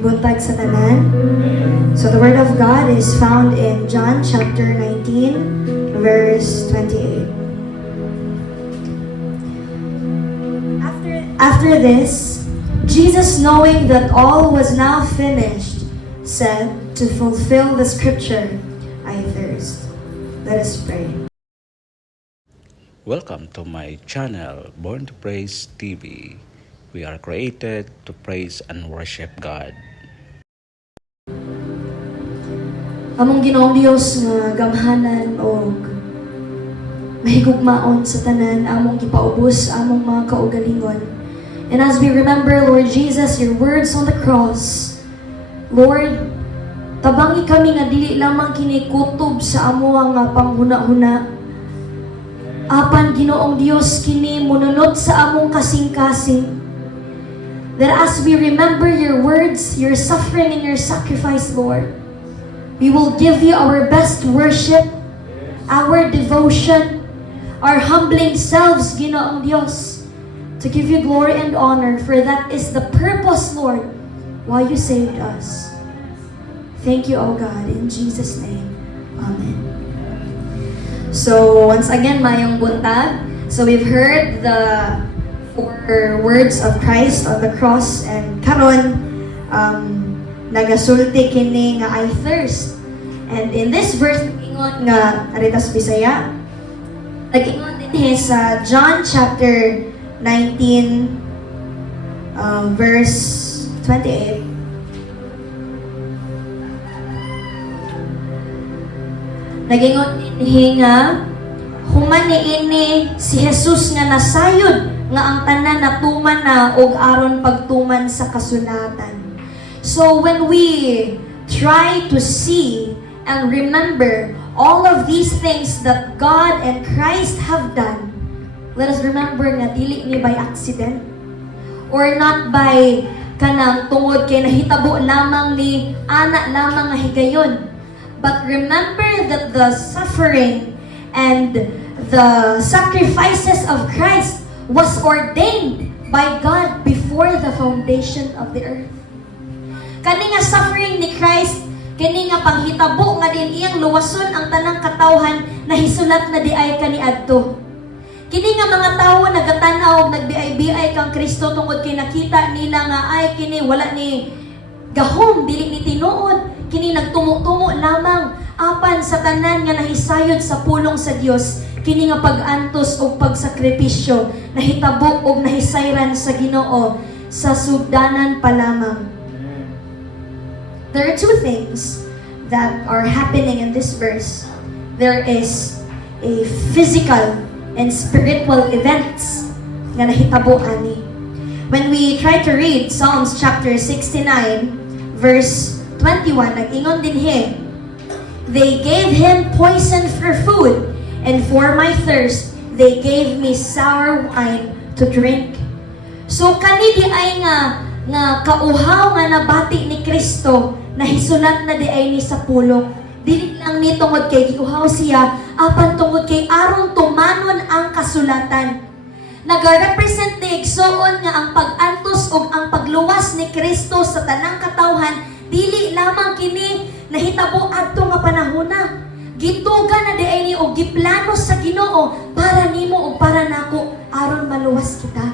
Maayong buntag sa tanan. So the Word of God is found in John chapter 19, verse 28. After this, Jesus, knowing that all was now finished, said, to fulfill the scripture, I thirst. Let us pray. Welcome to my channel, Born to Praise TV. We are created to praise and worship God. Among Ginoong Dios nga gamhanan o mahigugmaon sa tanan, among gipaubos among mga kaugalingon. And as we remember, Lord Jesus, your words on the cross, Lord, tabangi kami nga dili lamang kini kutob sa amo nga panghuna-huna. Apan Ginoong Dios kini mununod sa among kasing-kasing. That as we remember your words, your suffering and your sacrifice, Lord, we will give you our best worship, our devotion, our humbling selves, Ginoong Dios, to give you glory and honor, for that is the purpose, Lord, why you saved us. Thank you, O God, in Jesus' name. Amen. So, once again, mayong buntag. So, we've heard the four words of Christ on the cross, and karon nagasulti kini nga I thirst. And in this verse nag-ingon nga aritas Bisaya, nag-ingon din sa John chapter 19 verse 28. Nag-ingon din nga human niini si Jesus nga nasayod nga ang tanan natuman na og aron pagtuman sa kasulatan. So when we try to see and remember all of these things that God and Christ have done, let us remember nga dili ni by accident or not by kanang tungod kay nahitabo lamang ni ana lamang nga higayon, but remember that the suffering and the sacrifices of Christ was ordained by God before the foundation of the earth. Kani nga suffering ni Christ, kani nga panghitabo nga din iyang luwason ang tanang katawhan na hisulat na di ay kaniadto. Kini nga mga tawo nagatanaw og nagbiay-biay kang Kristo tungod kay nakita nila nga ay kini wala ni gahom dili ni tinuod, kini nagtumo-tumo lamang apan sa tanan nga nahisayod sa pulong sa Dios. Kini nga pag-antos o pagsakripisyo nahitabo og nahisayran sa Ginoo sa sugdanan pa lamang. There are two things that are happening in this verse. There is a physical and spiritual events nga nahitabo ani. When we try to read Psalms chapter 69 verse 21, nag-ingon din they gave him poison for food, and for my thirst, they gave me sour wine to drink. So, kani di ay nga kauhaw nga nabati ni Kristo, na hisulat na di ay ni sa pulong. Dili lang ni tungod kay giuhaw siya, apan tungod kay aron tumanon ang kasulatan. Nagarepresent ni igsoon nga ang pag-antos ug ang pagluwas ni Kristo sa tanang katawhan, dili lamang kini nahitabo adto nga panahona. Gituga na di ay ni og giplano sa Ginoo para nimo ug para nako aron maluwas kita.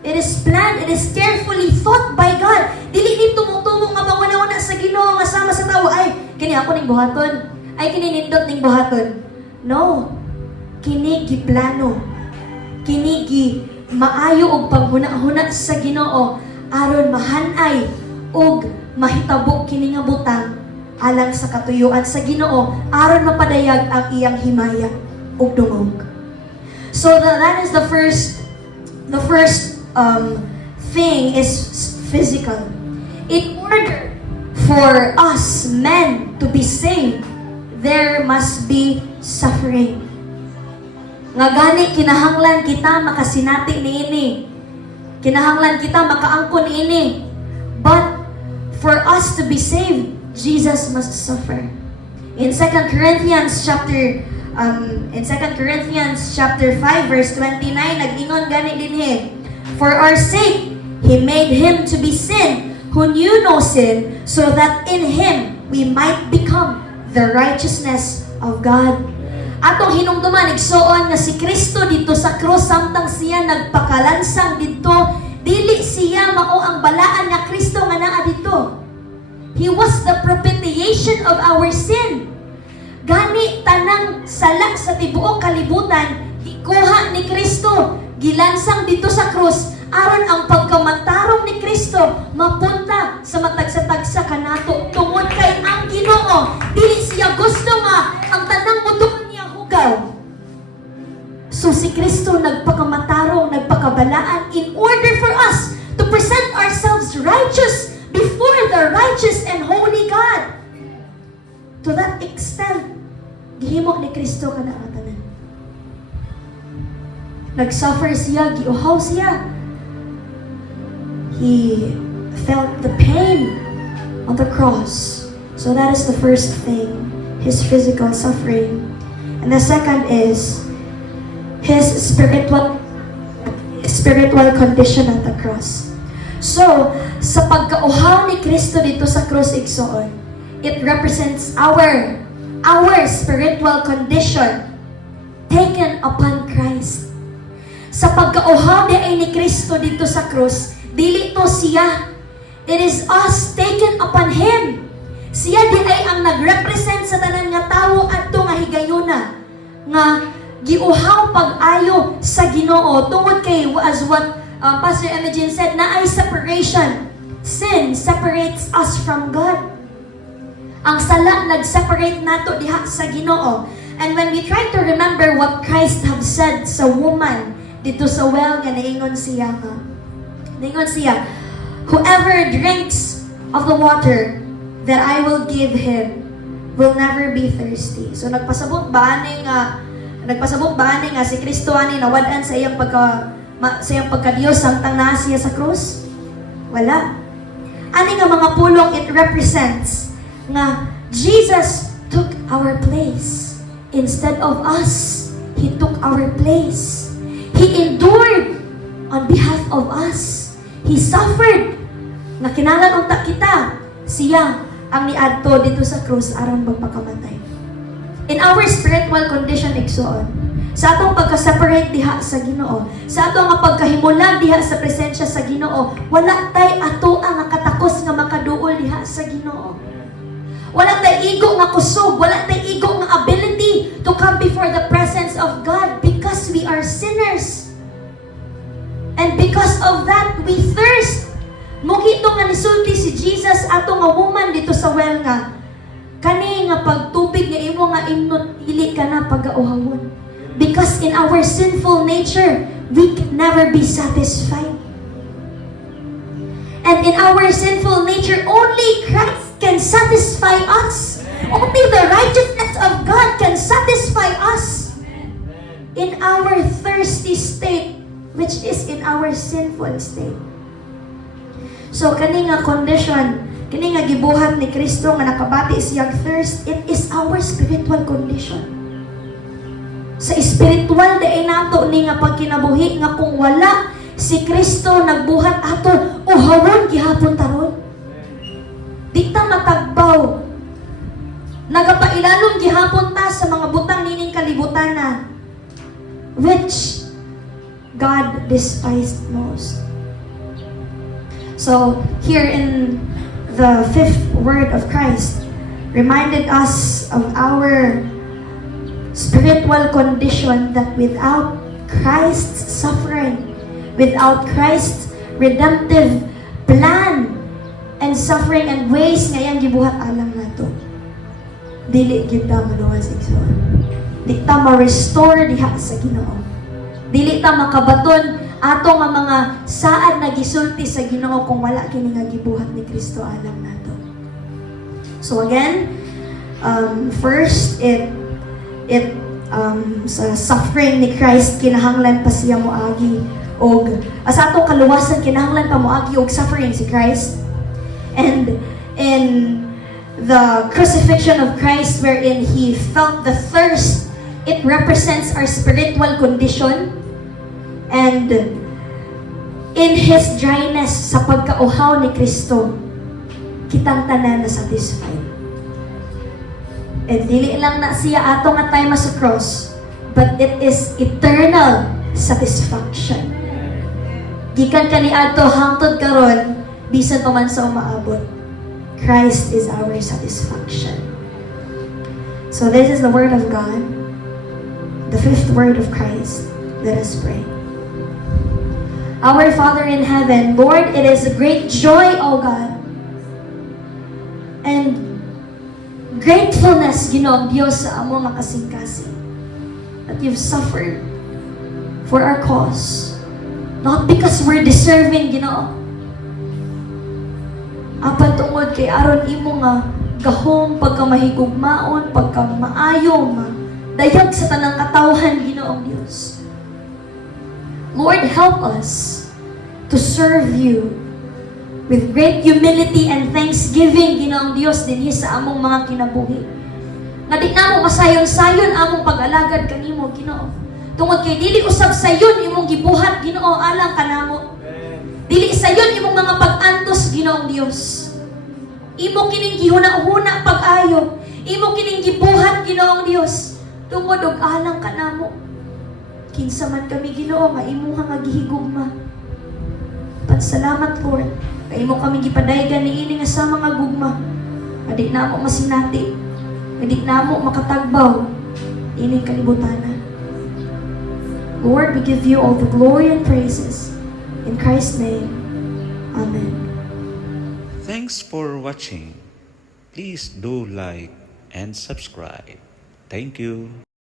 It is planned, it is carefully thought by God. Dili ni tumutumo nga mawala-wala sa Ginoo nga sama sa tawo ay kini ako ning buhaton, ay kini nindot ning buhaton. No. Kini giplano. Kini gi maayo og paghuna-huna sa Ginoo aron mahanay og mahitabo kini nga butang alang sa katuyuan sa Ginoo aron mapadayag ang iyang himaya ug dungog. So that is the first thing is physical. In order for us men to be saved, there must be suffering. Nga gani kinahanglan kita makasinati niini. Kinahanglan kita makaangkon niini. But for us to be saved, Jesus must suffer. In 2 Corinthians chapter 5 verse 29, nag-ingon gani din For our sake, He made Him to be sin who knew no sin, so that in Him we might become the righteousness of God. Atong hinungduman, igsoon nga si Kristo dito sa krus, samtang siya nagpakalansang dito, dili siya mao ang balaan nga Kristo nga naa dito. He was the propitiation of our sin. Gani tanang sala sa tibuok kalibutan, ikuha ni Kristo, gilansang dito sa krus, aron ang pagkamatarong ni Kristo mapunta sa matagsa-tagsa kanato tungod kay ang Ginoo dili siya gusto nga ang tanang mutukan niya hugaw. So si Kristo nagpakamatarong, nagpakabalaan in order for us to present ourselves righteous before the righteous and holy God. To that extent, gihimo ni Kristo kanaatanan. Nagsuffer siya, giuhaw siya. He felt the pain on the cross. So that is the first thing, his physical suffering. And the second is his spiritual condition at the cross. So, sa pagkauhaw ni Kristo dito sa cross, igsoon, it represents our spiritual condition taken upon Christ. Sa pagkauhaw ni Kristo dito sa cross, dili to siya. It is us taken upon Him. Siya di ay ang nag-represent sa tanan nga tawo adto nga higayuna nga giuhaw pag-ayo sa Ginoo tungod kay as what Pastor Imogen said, na ay separation. Sin separates us from God. Ang sala nag-separate nato diha sa Ginoo. And when we try to remember what Christ have said sa woman dito sa well nga naingon siya nga. Naingon siya, whoever drinks of the water that I will give him will never be thirsty. So nagpasabot ba ani nga si Kristo ani nawadan sa iyang pagka-Diyos samtang naa siya sa krus? Wala. Ani nga mga pulong, it represents nga Jesus took our place instead of us. He took our place. He endured on behalf of us. He suffered. Na kinahanglan unta kita, siya ang niadto dito sa krus aron magpakamatay. In our spiritual condition, igsoon, sa atong pagka-separate diha sa Ginoo, sa atong nga pagkahimulag diha sa presensya sa Ginoo, wala tay ato ang katakos nga makaduol diha sa Ginoo. Wala tay igo nga kusog, wala tay igo nga ability to come before the presence of God because we are sinners. And because of that, we thirst. Mukito nga nisulti si Jesus ato nga woman dito sa well nga, kani nga pagtubig nga imo nga imnot, dili ka na pag-auhawon. Because in our sinful nature, we can never be satisfied. And in our sinful nature, only Christ can satisfy us. Only the righteousness of God can satisfy us in our thirsty state, which is in our sinful state. So, kani nga condition, kani nga gibuhat ni Kristo nga nakabati siyang thirst, it is our spiritual condition. Sa spiritual, daay nato ni nga pagkinabuhi nga kung wala si Kristo nagbuhat ato, uhawon gihapon taron. Di ta matagbaw. Nagapailalom gihapon ta sa mga butang nining kalibutan na, which God despised most. So, here in the fifth word of Christ, reminded us of our spiritual condition that without Christ's suffering, without Christ's redemptive plan and suffering and ways ngayon gibuhat alam nato, dili gyud ta maluwas igsoon. Di ta ma-restore diha sa Ginoo. Dili ta makabaton ato nga mga saad na gisulti sa Ginoo kung wala kini nga gibuhat ni Kristo alam nato. So again, first sa suffering ni Christ kinahanglan pa siya moagi og sa atong kaluwasan kinahanglan pa moagi og suffering si Christ. And in the crucifixion of Christ wherein He felt the thirst, it represents our spiritual condition. And in His dryness, sa pagkauhaw ni Kristo, kitang tanan na satisfied. And dili lang na siya ato nga tayo sa cross, but it is eternal satisfaction. Gikan kaniadto hangtod karon, bisan pa man sa umaabot. Christ is our satisfaction. So this is the word of God, the fifth word of Christ. Let us pray. Our Father in heaven, Lord, it is a great joy, O God, and gratefulness, Ginoong Diyos, sa among nga kasing-kasing, that you've suffered for our cause. Not because we're deserving, Ginoo. Apan tungod kay aron imo nga gahom, pagkamahigugmaon, pagkamaayo, dayag sa tanang katawhan, Ginoong Diyos. Lord, help us to serve you with great humility and thanksgiving, Ginoong Diyos, dinhi sa among mga kinabuhi. Nga di na mo masayon-sayon among pag-alagad kanimo, Ginoo. Tungod kay dili usab sayon imong gibuhat, Ginoo, alang kanamo. Dili sayon imong mga pag-antos, Ginoong Diyos. Imo kining gihuna-huna pag-ayo. Imo kining gibuhat, Ginoong Diyos. Tungod og alang kanamo. Kinsa man kami, Ginoo, nga imo nga gihigugma. Pansalamat, Lord. Kay imo kami gipadaygan niini nga sa mga gugma. Adi na mo masinati. Adi na mo makatagbaw. Ining kalibutana. Lord, we give you all the glory and praises. In Christ's name, Amen. Thanks for watching. Please do like and subscribe. Thank you.